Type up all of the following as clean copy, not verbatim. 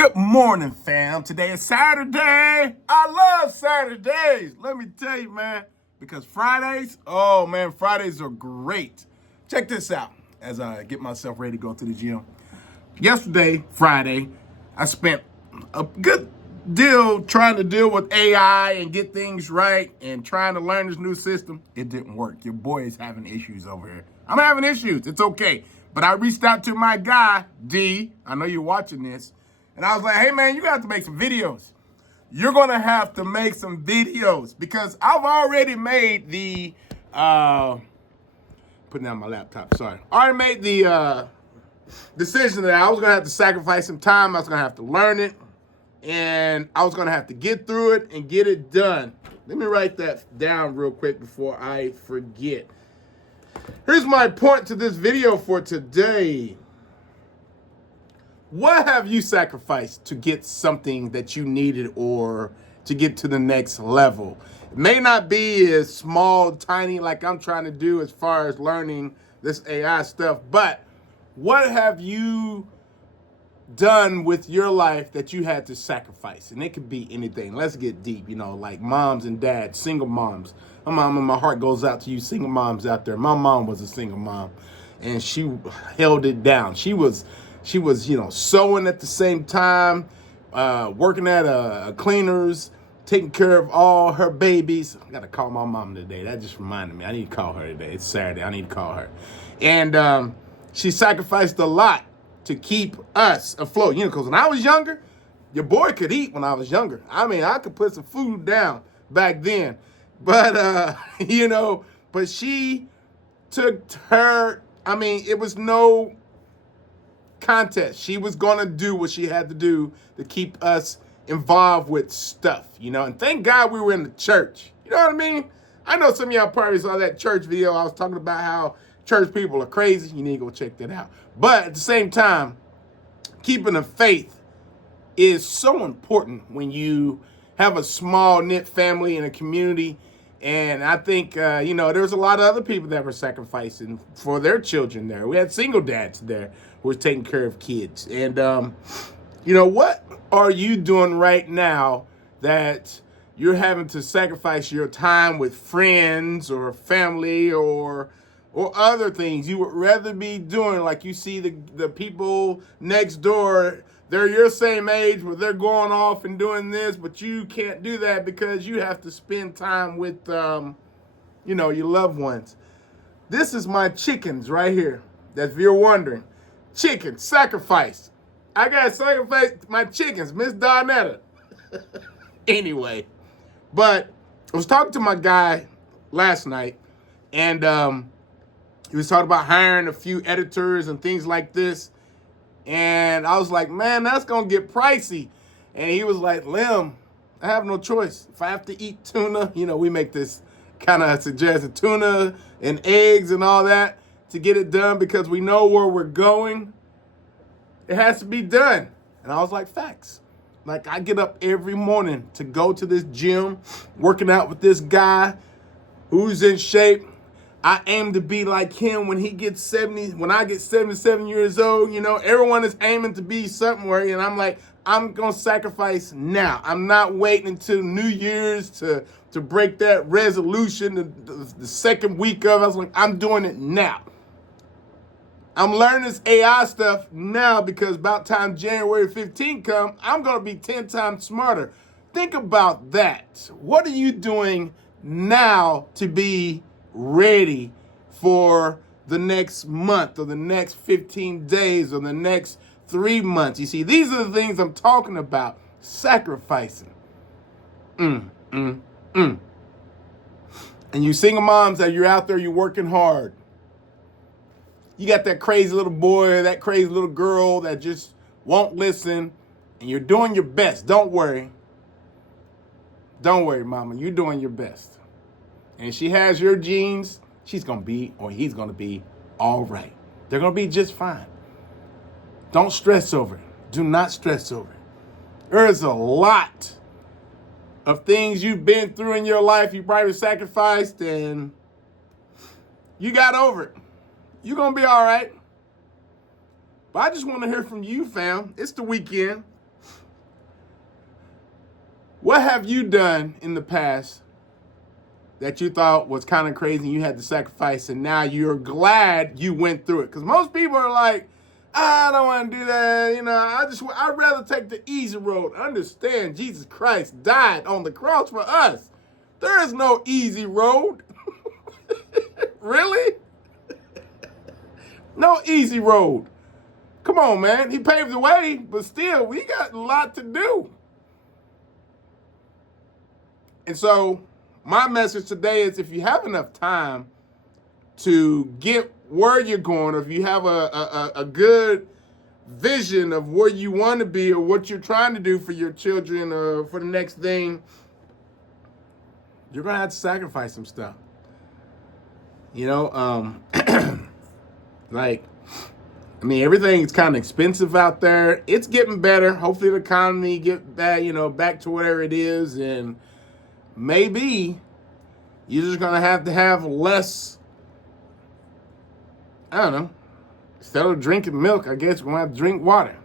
Good morning, fam. Today is Saturday. I love Saturdays. Let me tell you, man, because Fridays, oh man, Fridays are great. Check this out as I get myself ready to go to the gym. Yesterday, Friday, I spent a good deal trying to deal with AI and get things right and trying to learn this new system. It didn't work. Your boy is having issues over here. I'm having issues. It's okay. But I reached out to my guy, D. I know you're watching this. And I was like, hey, man, you got to make some videos. You're going to have to make some videos because I've already made the, putting down my laptop, sorry. I already made the decision that I was going to have to sacrifice some time. I was going to have to learn it. And I was going to have to get through it and get it done. Let me write that down real quick before I forget. Here's my point to this video for today. What have you sacrificed to get something that you needed or to get to the next level? It may not be as small, tiny like I'm trying to do as far as learning this AI stuff, but what have you done with your life that you had to sacrifice? And it could be anything. Let's get deep, like moms and dads, single moms. My heart goes out to you single moms out there. My mom was a single mom and she held it down. She was, sewing at the same time, working at a cleaner's, taking care of all her babies. I got to call my mom today. That just reminded me. I need to call her today. It's Saturday. I need to call her. And she sacrificed a lot to keep us afloat. Because when I was younger, your boy could eat when I was younger. I could put some food down back then. But, but she took her, it was no contest. She was going to do what she had to do to keep us involved with stuff, and thank God we were in the church. You know what I mean? I know some of y'all probably saw that church video. I was talking about how church people are crazy. You need to go check that out. But at the same time, keeping the faith is so important when you have a small knit family and a community. And I think, there's a lot of other people that were sacrificing for their children there. We had single dads there who were taking care of kids. And, what are you doing right now that you're having to sacrifice your time with friends or family or other things you would rather be doing? Like you see the people next door, they're your same age, but they're going off and doing this, but you can't do that because you have to spend time with, your loved ones. This is my chickens right here. That's if you're wondering. Chicken, sacrifice. I got to sacrifice my chickens, Miss Donetta. Anyway, but I was talking to my guy last night, and he was talking about hiring a few editors and things like this. And I was like, man, that's going to get pricey. And he was like, Lim, I have no choice. If I have to eat tuna, we make this kind of suggested tuna and eggs and all that to get it done because we know where we're going. It has to be done. And I was like, facts. Like, I get up every morning to go to this gym, working out with this guy who's in shape. I aim to be like him when he gets 70, when I get 77 years old. Everyone is aiming to be somewhere. And I'm like, I'm going to sacrifice now. I'm not waiting until New Year's to break that resolution the second week of. I was like, I'm doing it now. I'm learning this AI stuff now because about time January 15th come, I'm going to be 10 times smarter. Think about that. What are you doing now to be ready for the next month or the next 15 days or the next 3 months? You see, these are the things I'm talking about. Sacrificing. And you single moms that you're out there, you're working hard. You got that crazy little boy, that crazy little girl that just won't listen, and you're doing your best. Don't worry. Don't worry, mama. You're doing your best. And if she has your genes, she's going to be, or he's going to be, all right. They're going to be just fine. Don't stress over it. Do not stress over it. There's a lot of things you've been through in your life. You probably sacrificed, and you got over it. You're going to be all right. But I just want to hear from you, fam. It's the weekend. What have you done in the past that you thought was kind of crazy and you had to sacrifice, and now you're glad you went through it? Because most people are like, I don't want to do that. I'd rather take the easy road. Understand, Jesus Christ died on the cross for us. There is no easy road. Really? No easy road. Come on, man. He paved the way, but still, we got a lot to do. And so my message today is, if you have enough time to get where you're going, or if you have a good vision of where you want to be or what you're trying to do for your children or for the next thing, you're going to have to sacrifice some stuff. Everything's kind of expensive out there. It's getting better. Hopefully the economy get back, back to where it is. And maybe you're just going to have less, I don't know. Instead of drinking milk, I guess we're going to have to drink water,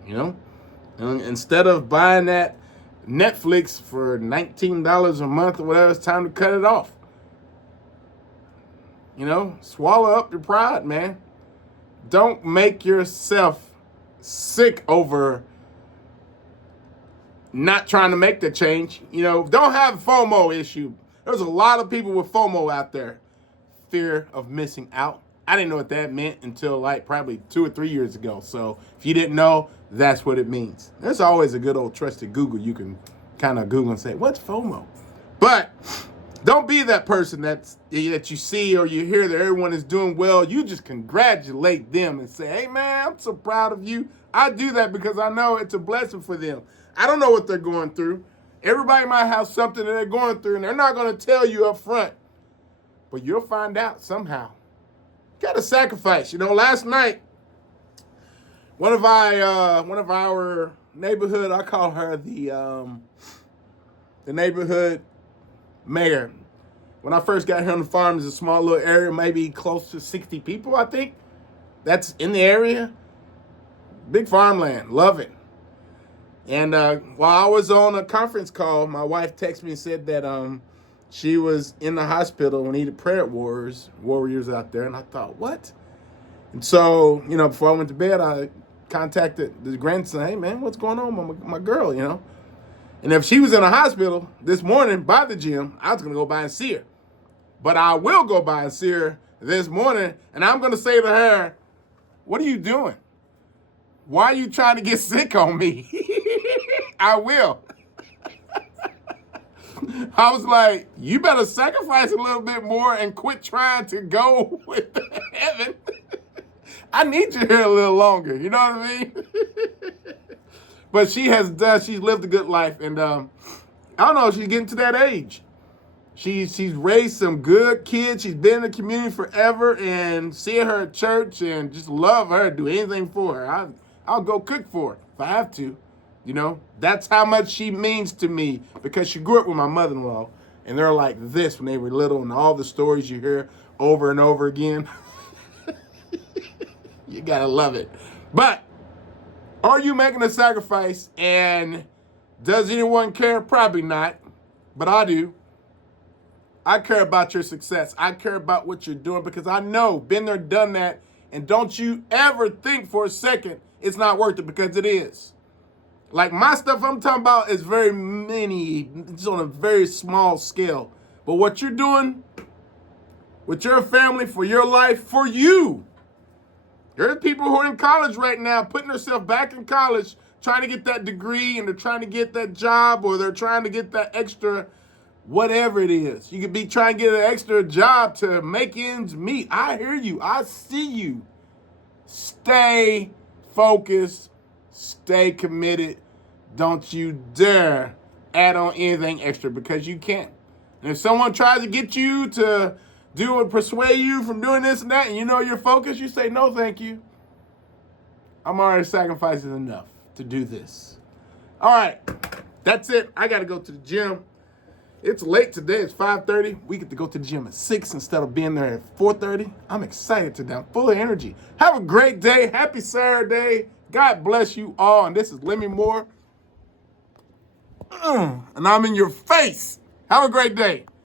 And instead of buying that Netflix for $19 a month or whatever, it's time to cut it off. Swallow up your pride, man. Don't make yourself sick over not trying to make the change. Don't have a FOMO issue. There's a lot of people with FOMO out there. Fear of missing out. I didn't know what that meant until probably 2 or 3 years ago. So if you didn't know, that's what it means. There's always a good old trusted Google. You can kind of Google and say, what's FOMO? But don't be that person that you see or you hear that everyone is doing well. You just congratulate them and say, hey, man, I'm so proud of you. I do that because I know it's a blessing for them. I don't know what they're going through. Everybody might have something that they're going through, and they're not going to tell you up front. But you'll find out somehow. Got to sacrifice. Last night, one of our neighborhood, I call her the neighborhood mayor. When I first got here on the farm, it's a small little area, maybe close to 60 people, I think. That's in the area. Big farmland. Love it. And while I was on a conference call, my wife texted me and said that she was in the hospital and needed prayer warriors out there. And I thought, what? And so, before I went to bed, I contacted the grandson. Hey, man, what's going on with my girl, And if she was in a hospital this morning by the gym, I was going to go by and see her. But I will go by and see her this morning, and I'm going to say to her, what are you doing? Why are you trying to get sick on me? I will. I was like, you better sacrifice a little bit more and quit trying to go with heaven. I need you here a little longer. You know what I mean? But she's lived a good life. And I don't know, she's getting to that age. She's raised some good kids. She's been in the community forever, and seeing her at church and just love her, do anything for her. I'll go cook for her if I have to. That's how much she means to me, because she grew up with my mother-in-law, and they're like this when they were little, and all the stories you hear over and over again. You gotta love it. But are you making a sacrifice, and does anyone care? Probably not, but I do. I care about your success. I care about what you're doing, because I know, been there, done that, and don't you ever think for a second it's not worth it, because it is. Like my stuff I'm talking about is very mini, it's on a very small scale. But what you're doing with your family, for your life, for you. There's people who are in college right now, putting themselves back in college, trying to get that degree, and they're trying to get that job, or they're trying to get that extra whatever it is. You could be trying to get an extra job to make ends meet. I hear you. I see you. Stay focused. Stay committed. Don't you dare add on anything extra, because you can't. And if someone tries to get you to do or persuade you from doing this and that, and you're focused, you say, no, thank you. I'm already sacrificing enough to do this. All right. That's it. I got to go to the gym. It's late today. It's 5:30. We get to go to the gym at 6 instead of being there at 4:30. I'm excited today. I'm full of energy. Have a great day. Happy Saturday. God bless you all. And this is Lemmy Moore. and I'm in your face. Have a great day.